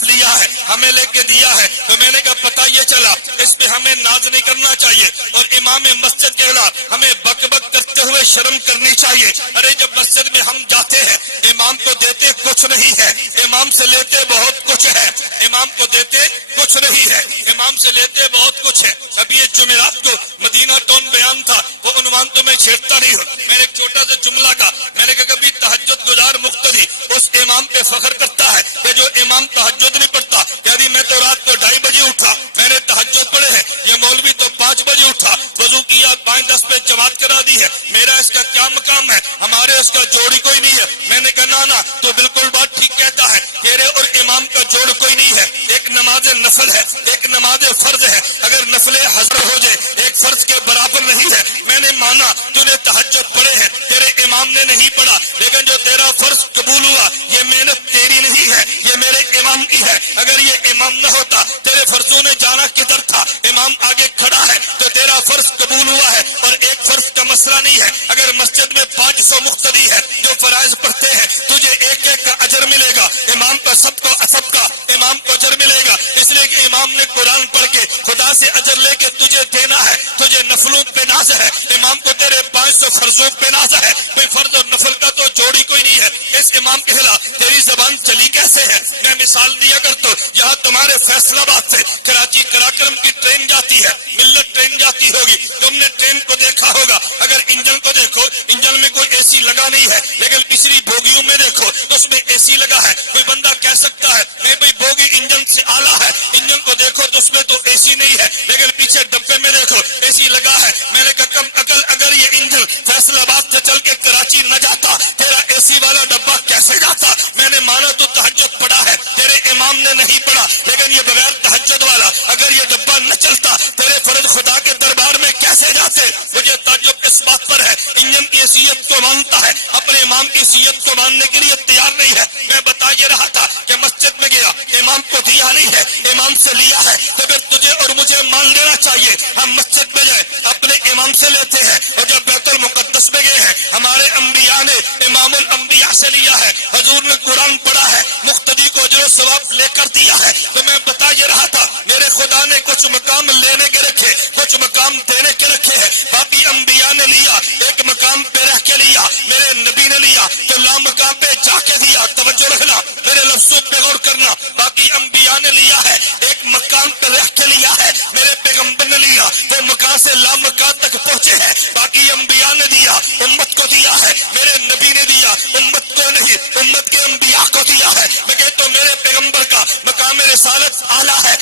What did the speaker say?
ساتھ لیا ہے، ہمیں لے کے دیا ہے، تو میں نے کہا پتہ یہ چلا اس پہ ہمیں ناز نہیں کرنا چاہیے، اور امام مسجد کے خلاف ہمیں بک بک کرتے ہوئے شرم کرنی چاہیے۔ ارے جب مسجد میں ہم جاتے ہیں، امام کو دیتے کچھ نہیں ہے، امام سے لیتے بہت کچھ ہے، امام کو دیتے کچھ نہیں ہے، امام سے لیتے بہت کچھ ہے۔ اب یہ جمعرات کو مدینہ ٹون بیان تھا، وہ عنوان تو میں چھیڑتا نہیں ہوں، میں نے ایک چھوٹا سا جملہ کہا، میں نے کہا کبھی تہجد گزار مقتدی اس امام پہ فخر کرتا ہے کہ جو امام تہجد نہیں پڑھتا، یعنی میں تو رات کو 2:30 بجے اٹھا، میں نے تہجد پڑھے ہیں، یہ مولوی تو 5 بجے اٹھا، وضو کیا 5:10 پہ جماعت کرا دی ہے، میرا اس کا کیا مقام ہے؟ ہمارے اس کا جوڑی کوئی نہیں ہے۔ میں نے کہا نا تو بالکل بات ٹھیک کہتا ہے، تیرے اور امام کا جوڑ کوئی نہیں ہے، ایک نماز نفل ہے، ایک نماز فرض ہے، اگر نفل حضر ہو جائے ایک فرض کے برابر نہیں ہے۔ میں نے مانا تو نے تہجد پڑھے ہیں، تیرے امام نے نہیں پڑھا، لیکن جو تیرا فرض قبول ہوا یہ محنت تیری نہیں ہے، یہ میرے امام کی ہے۔ اگر یہ امام نہ ہوتا تیرے فرضوں نے جانا کدھر تھا؟ امام آگے کھڑا ہے تو تیرا فرض قبول ہوا ہے، اور ایک فرض کا مسئلہ نہیں ہے۔ اگر مسجد میں 500 مقتدی ہے جو فرائض پڑھتے ہیں، تجھے ایک ایک کا اجر ملے گا، امام کا سب کا امام کو اجر ملے گا، اس لیے کہ امام نے قرآن پڑھ کے خدا سے اجر لے کے تجھے دینا ہے، تجھے نفلوں پہ ناز ہے، امام کو تیرے 500 فرضوں پہ ناز ہے، کوئی فرض اور نفل کا تو جوڑی کوئی نہیں ہے۔ اس امام کے خلاف تیری زبان چلی کیسے ہے؟ میں مثال دیا کرتا ہوں، یہاں تمہارے فیصل آباد سے کراچی کراکرم کی ٹرین جاتی ہے، ملت ٹرین جاتی ہوگی، تم نے ٹرین کو دیکھا ہوگا، اگر انجن کو دیکھو انجن میں کوئی اے سی لگا نہیں ہے، لیکن پچھلی بوگیوں میں دیکھو تو اس میں اے سی لگا ہے۔ کوئی بندہ کہہ سکتا ہے نہیں بھائی بوگی انجن سے اعلیٰ ہے، انجن کو دیکھو تو اس میں تو اے سی نہیں ہے، لیکن پیچھے ڈبے میں دیکھو اے سی لگا ہے۔ میں نے کہا کم عقل، اگر یہ انجن فیصل آباد سے چل کے کراچی نہ جاتا تیرا اے سی والا ڈبہ کیسے جاتا؟ میں نے مانا تو تہجد پڑھا ہے، تیرے امام نے نہیں پڑھا، لیکن یہ بغیر تہجد والا اگر یہ ڈبہ نہ چلتا تیرے فرض خدا کے دربار میں کیسے جاتے؟ مجھے تعجب اس بات پر ہے، انجن کی حیثیت کو مانتا ہے، اپنے امام کی حیثیت کو ماننے کے لیے تیار نہیں ہے۔ میں بتا یہ رہا تھا کہ مسجد میں گیا، امام کو دیا نہیں ہے، امام سے لیا ہے، تو پھر تجھے اور مجھے مان لینا چاہیے۔ ہم مسجد میں جائے اپنے امام سے لیتے ہیں، اور جب بیت المقدس میں گئے ہیں ہمارے انبیاء نے امام الانبیاء سے لیا ہے، حضور نے قرآن پڑھا ہے، مقتدی کو اجر و ثواب لے کر دیا ہے۔ تو میں بتا یہ رہا تھا میرے خدا نے کچھ مقام لینے کے رکھے، کچھ مقام دینے کے رکھے ہیں، باقی انبیاء نے لیا، ایک مقام پہ رہ کے لیا، میرے نبی نے لیا تو لامقام پہ جا کے دیا۔ توجہ رکھنا، میرے لفظوں پہ غور کرنا، باقی انبیاء نے لیا ہے، ایک مقام پہ رہ کے لیا ہے، میرے پیغمبر نے لیا، وہ مقام سے لامقام تک پہنچے ہیں، باقی انبیاء نے دیا، امت کو دیا ہے، میرے نبی نے دیا، امت کو نہیں، امت کے انبیاء کو دیا ہے۔ میں کہتا ہوں میرے پیغمبر کا مقام رسالت اعلیٰ ہے،